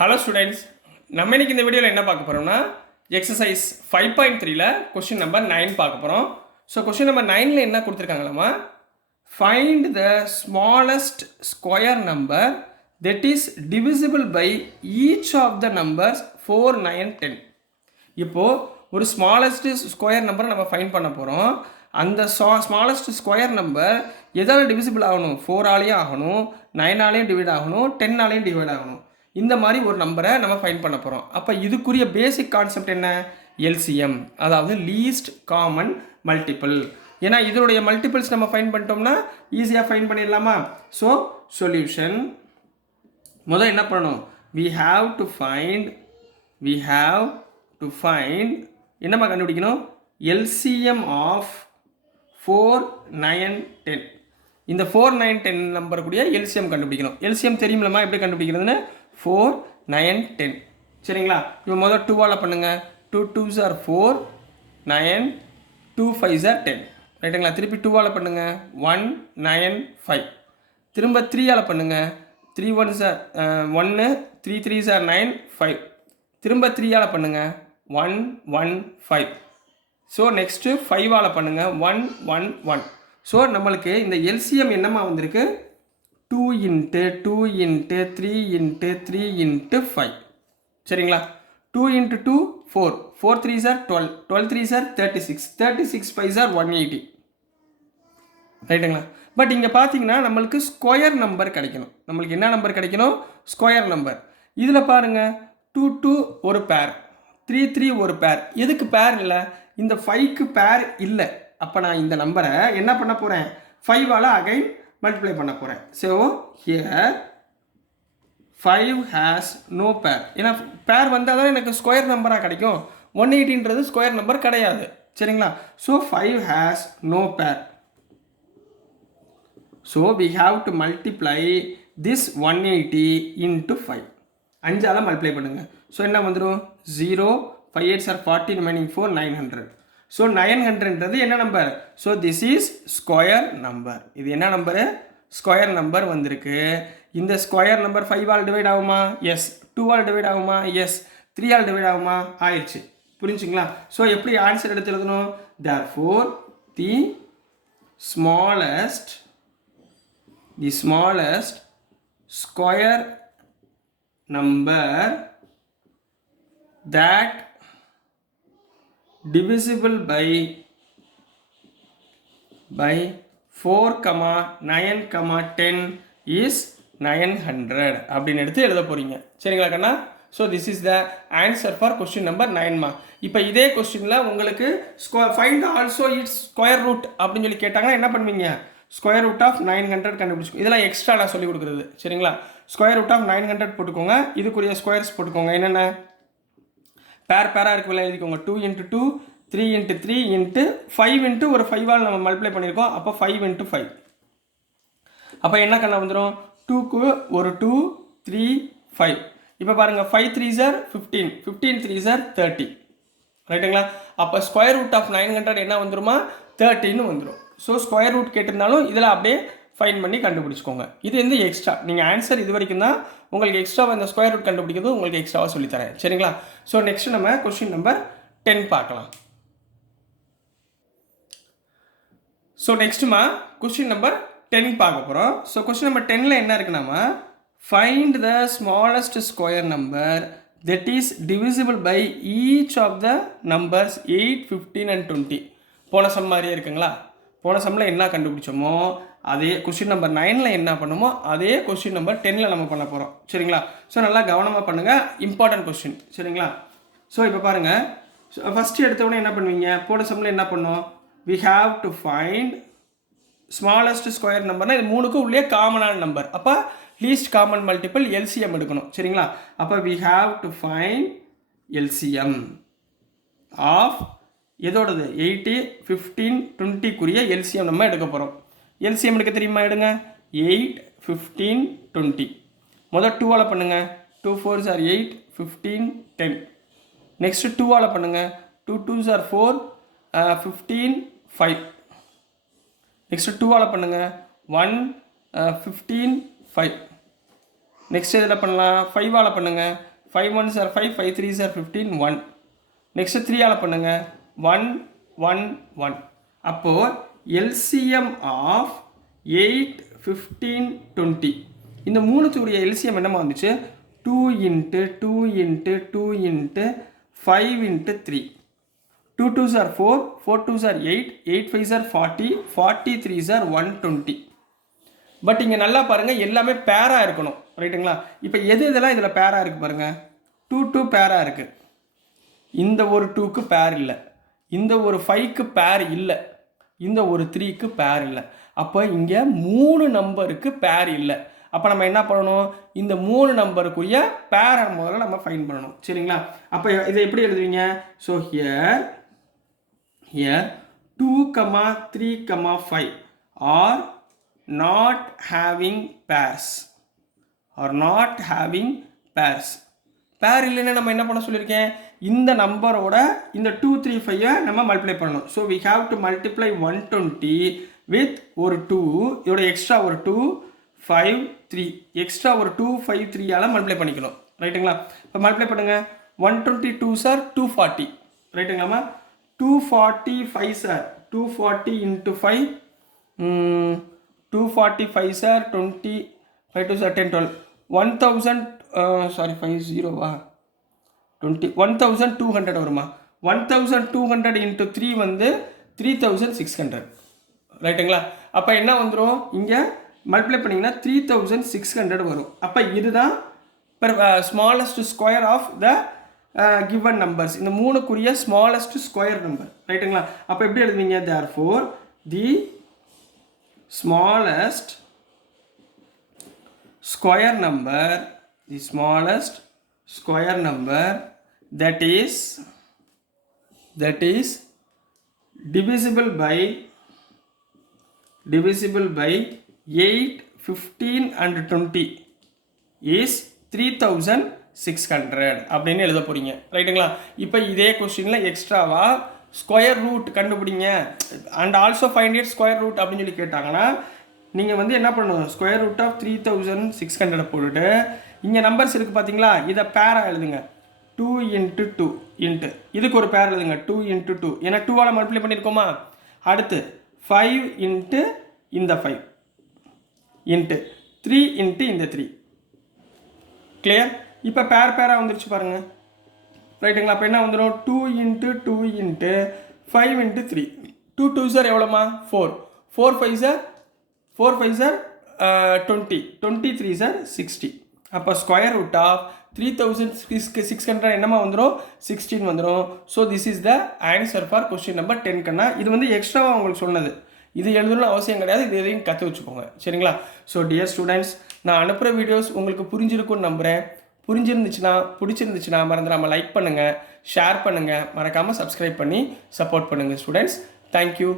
Hello students, நம்ம இன்னைக்கு இந்த வீடியோவில் என்ன பார்க்க போகிறோம்னா எக்ஸசைஸ் 5.3ல கொஸ்டின் நம்பர் 9 பார்க்க போகிறோம். ஸோ கொஸ்டின் நம்பர் 9ல் என்ன கொடுத்துருக்காங்களாமா, find the smallest square number that is divisible by each of the numbers 4, 9, 10. இப்போது ஒரு ஸ்மாலஸ்ட் ஸ்கொயர் நம்பரை நம்ம ஃபைண்ட் பண்ண போகிறோம். அந்த ஸ்மாலஸ்ட் ஸ்கொயர் நம்பர் எதால் டிவிசிபிள் ஆகணும்? 4ஆலேயும் ஆகணும், 9ஆலேயும் டிவைட் ஆகணும், 10ஆலேயும் டிவைட் ஆகணும். இந்த மாதிரி ஒரு நம்பரை நம்ம ஃபைண்ட் பண்ண போகிறோம். அப்போ இதுக்குரிய பேசிக் கான்செப்ட் என்ன? எல்சிஎம், அதாவது லீஸ்ட் காமன் மல்டிபிள். ஏன்னா இதனுடைய மல்டிபிள்ஸ் நம்ம ஃபைண்ட் பண்ணிட்டோம்னா ஈஸியாக ஃபைண்ட் பண்ணிடலாமா? ஸோ சொல்யூஷன் முதல் என்ன பண்ணணும்? we have to find என்னமா கண்டுபிடிக்கணும்? LCM of 4, 9, 10. இந்த 4, 9, 10 நம்பர் கூடிய LCM கண்டுபிடிக்கணும். LCM தெரியுமில்லமா எப்படி கண்டுபிடிக்கிறதுன்னு? 4, 9, 10. சரிங்களா? இப்போ முதல் 2ஆல் பண்ணுங்க. 2 2s are 4, 9, 2 5s are 10. ரைட்டுங்களா? திருப்பி 2ஆல் பண்ணுங்க. 1, 9, 5. திரும்ப 3ஆல் பண்ணுங்க. 3 1s are 1, 3 3s are 9, 5. திரும்ப 3ஆல் பண்ணுங்க. 1, 1, 5. ஸோ நெக்ஸ்ட்டு 5ஆல் பண்ணுங்க. 1, 1, 1. ஸோ நம்மளுக்கு இந்த எல்சிஎம் என்னமா வந்திருக்கு? 2 × 2 × 3 × 3 × 5. சரிங்களா? 2 × 2 4, 4 3s are 12, 12 3s are 36, 36 5s are 180. ரைட்டுங்களா? பட் இங்கே பார்த்தீங்கன்னா நம்மளுக்கு ஸ்கொயர் நம்பர் கிடைக்கணும். நம்மளுக்கு என்ன நம்பர் கிடைக்கணும்? Square number. இதில் பாருங்கள், 2 2 ஒரு பேர், 3 3 ஒரு பேர். எதுக்கு பேர் இல்லை? இந்த 5க்கு பேர் இல்லை. அப்போ நான் இந்த நம்பரை என்ன பண்ண போகிறேன்? 5ஆல் அகைன் மல்டிப்ளை பண்ண போகிறேன். ஸோ ஹியர் 5 ஹேஸ் நோ பேர். ஏன்னா பேர் வந்தால் தான் எனக்கு ஸ்கொயர் நம்பராக கிடைக்கும். 180ன்றது ஸ்கொயர் நம்பர் கிடையாது. சரிங்களா? So 5 has no pair. So we have to multiply this 180 into 5. 5ஆல் மல்டிப்ளை பண்ணுங்கள். ஸோ என்ன வந்துடும்? 0, 5 8s are 40, remaining 4, 900. ஸோ 900ன்றது என்ன number? So this is square number. இது என்ன நம்பரு? ஸ்கொயர் நம்பர் வந்திருக்கு. இந்த ஸ்கொயர் நம்பர் 5ஆல் டிவைட் ஆகுமா? எஸ். 2ஆல் டிவைட் ஆகுமா? எஸ். 3ஆல் டிவைட் ஆகுமா? ஆயிடுச்சு. புரிஞ்சுங்களா? ஸோ எப்படி ஆன்சர் எடுத்து எழுதணும்? therefore the smallest square number that divisible by 4, 9, 10 is 900 அப்படின்னு எடுத்து எழுத போகிறீங்க. சரிங்களா கண்ணா? So this is the answer for question number 9மா. இப்போ இதே கொஸ்டினில் உங்களுக்கு find also it's square root அப்படின்னு சொல்லி கேட்டாங்கன்னா என்ன பண்ணுவீங்க? ஸ்கொயர் ரூட் ஆஃப் 900 கண்டுபிடிச்சிக்கோங்க. இதெல்லாம் எக்ஸ்ட்ரா நான் சொல்லி கொடுக்குறது. சரிங்களா? ஸ்கொயர் ரூட் ஆஃப் 900 போட்டுக்கோங்க. இதுக்குரிய ஸ்கொயர்ஸ் போட்டுக்கோங்க. என்னென்ன பேராக இருக்குல்ல எழுதிக்கோங்க. 2 × 2, 3 × 3 × 5 × ஒரு 5ஆல் நம்ம மல்டிப்ளை பண்ணியிருக்கோம். அப்போ 5 × 5. அப்போ என்ன கண்ணா வந்துடும்? 2க்கு ஒரு 2, 3, 5. இப்போ பாருங்கள், 5 3s are 15, 15 3s are 30. ரைட்டுங்களா? அப்போ ஸ்கொயர் ரூட் ஆஃப் 900 என்ன வந்துருமா? 30ன்னு வந்துடும். ஸோ ஸ்கொயர் ரூட் கேட்டிருந்தாலும் இதில் அப்படியே ஃபைன் பண்ணி கண்டுபிடிச்சிக்கோங்க. இது வந்து எக்ஸ்ட்ரா. நீங்கள் ஆன்சர் இது வரைக்கும் தான். உங்களுக்கு எக்ஸ்ட்ராவாக இந்த ஸ்கொயர் ரூட் கண்டுபிடிக்கிறது உங்களுக்கு எக்ஸ்ட்ராவாக சொல்லித்தரேன். சரிங்களா? ஸோ நெக்ஸ்ட் நம்ம கொஸ்டின் நம்பர் 10 பார்க்கலாம். ஸோ நெக்ஸ்ட்டுமா கொஸ்டின் நம்பர் 10 பார்க்க போகிறோம். ஸோ கொஸ்டின் நம்பர் 10ல் என்ன இருக்குன்னாமா, find the smallest square number that is divisible by each of the numbers 8, 15 and 20. போன சம் மாதிரியே இருக்குங்களா? போன சம்மில் என்ன கண்டுபிடிச்சோமோ அதே கொஸ்டின் நம்பர் 9ல் என்ன பண்ணுமோ அதே கொஸ்டின் நம்பர் 10ல் நம்ம பண்ண போகிறோம். சரிங்களா? ஸோ நல்லா கவனமாக பண்ணுங்கள். Important question. சரிங்களா? ஸோ இப்போ பாருங்கள், ஃபஸ்ட்டு எடுத்தவுடனே என்ன பண்ணுவீங்க? போன சம்மில் என்ன பண்ணோம்? we have to find smallest square நம்பர்னால் இது மூணுக்கும் உள்ளே காமனான நம்பர். அப்போ லீஸ்ட் காமன் மல்டிபிள் எல்சிஎம் எடுக்கணும். சரிங்களா? அப்போ we have to find LCM of எதோடது? 8, 15, 20க்குரிய எல்சிஎம் நம்ம எடுக்க போகிறோம். எல்சிஎம் எடுக்க தெரியுமா? எடுங்க. 8, 15, 20. முதல் 2ஆல் பண்ணுங்கள். 2 4s are 8, 15, 10. நெக்ஸ்ட்டு 2ஆல் பண்ணுங்கள். 2 2s are 4, 15, 5. நெக்ஸ்ட்டு 2ஆல் பண்ணுங்கள். 1, 15, 5. நெக்ஸ்ட் இதில் பண்ணலாம் 5ஆல் பண்ணுங்கள். 5 1s are 5, 5 3s are 15, 1. Next 3ஆல் பண்ணுங்கள். 1 1 1. அப்போது எல்சிஎம் ஆஃப் 8 15 20 இந்த மூணுத்துடைய எல்சிஎம் என்னமா வந்துச்சு 2 × 2 × 2 × 5 × 3. 2 2s are 4, 4 2s are 8, 8 5s are 40, 40 3s are 120. But இங்கே நல்லா பாருங்கள் எல்லாமே பேராக இருக்கணும் ரைட்டுங்களா. இப்போ இதெல்லாம் இதில் பேராக இருக்குது பாருங்கள். 2 2 பேராக இருக்குது. இந்த ஒரு 2க்கு பேர் இல்லை, இந்த ஒரு 5க்கு பேர் இல்லை, இந்த ஒரு 3க்கு பேர் இல்லை. அப்போ இங்கே 3 நம்பருக்கு பேர் இல்லை. அப்போ நம்ம என்ன பண்ணணும், இந்த 3 நம்பருக்குரிய பேரை முதல்ல நம்ம ஃபைண்ட் பண்ணணும் சரிங்களா. அப்போ இதை எப்படி எழுதுவீங்க, so here 2, 3, 5 are not having pairs. பேர் இல்லைன்னா நம்ம என்ன பண்ண சொல்லியிருக்கேன், இந்த நம்பரோட இந்த 2 3 5 நம்ம மல்டிப்ளை பண்ணணும். So we have to multiply 120 with ஒரு 2, இதோட எக்ஸ்ட்ரா ஒரு 2 5 3 எக்ஸ்ட்ரா ஒரு 2 5 3ஆல் மல்டிப்ளை பண்ணிக்கணும் ரைட்டுங்களா. இப்போ மல்டிப்ளை பண்ணுங்கள். 122 சார் 240 ரைட்டுங்களாம்மா. 245 சார் 240 × 5 245 சார் 20 5 2 சார் 10 12 1000 சாரி 50வா 20 1200 வருமா. 1200 × 3 வந்து 3600 ரைட்டுங்களா. அப்போ என்ன வந்துடும், இங்கே மல்டிப்ளை பண்ணிங்கன்னா 3600 வரும். அப்போ இதுதான் smallest square of the given numbers. இந்த மூணுக்குரிய ஸ்மாலஸ்ட் ஸ்கொயர் நம்பர் ரைட்டுங்களா. அப்போ எப்படி எழுதுவீங்க, therefore the smallest square number that is divisible by 8 15 and 20 is 3600 அப்படின்னு எழுத போறீங்க ரைட்டுங்களா. இப்போ இதே கொஸ்டினில் எக்ஸ்ட்ராவா ஸ்கொயர் ரூட் கண்டுபிடிங்க and also find it square root அப்படின்னு சொல்லி கேட்டாங்கன்னா நீங்கள் வந்து என்ன பண்ணணும், ஸ்கொயர் ரூட் ஆஃப் 3600 போட்டுட்டு இங்கே நம்பர்ஸ் இருக்குது பார்த்தீங்களா, இதை பேராக எழுதுங்க. 2 × 2 இன்ட்டு இதுக்கு ஒரு பேர் எழுதுங்க 2 × 2 ஏன்னா 2ஆல் மல்டிப்ளை பண்ணியிருக்கோமா. அடுத்து 5 × இந்த 5 இன்ட்டு 3 × இந்த 3 கிளியர். இப்போ பேராக வந்துருச்சு பாருங்கள் ரைட்டுங்களா. அப்போ என்ன வந்துடும் 2 × 2 × 5 × 3 2 2 சார் எவ்வளோமா 4 4 5 சார் 20 23 சார் 60. அப்போ ஸ்கொயர் ரூட் ஆஃப் 3600 என்னமா வந்துடும் 16 வந்துடும். So this is the answer for question number 10 கண்ணா. இது வந்து எக்ஸ்ட்ராவாக உங்களுக்கு சொன்னது, இது எழுதணும்னு அவசியம் கிடையாது, இது எதையும் கற்று வச்சுக்கோங்க சரிங்களா. ஸோ டியர் ஸ்டூடெண்ட்ஸ், நான் அனுப்புகிற வீடியோஸ் உங்களுக்கு புரிஞ்சிருக்குன்னு நம்புகிறேன். பிடிச்சிருந்துச்சுன்னா மறந்துடாமல் லைக் பண்ணுங்கள், ஷேர் பண்ணுங்கள், மறக்காமல் சப்ஸ்கிரைப் பண்ணி சப்போர்ட் பண்ணுங்கள் ஸ்டூடெண்ட்ஸ். தேங்க்யூ.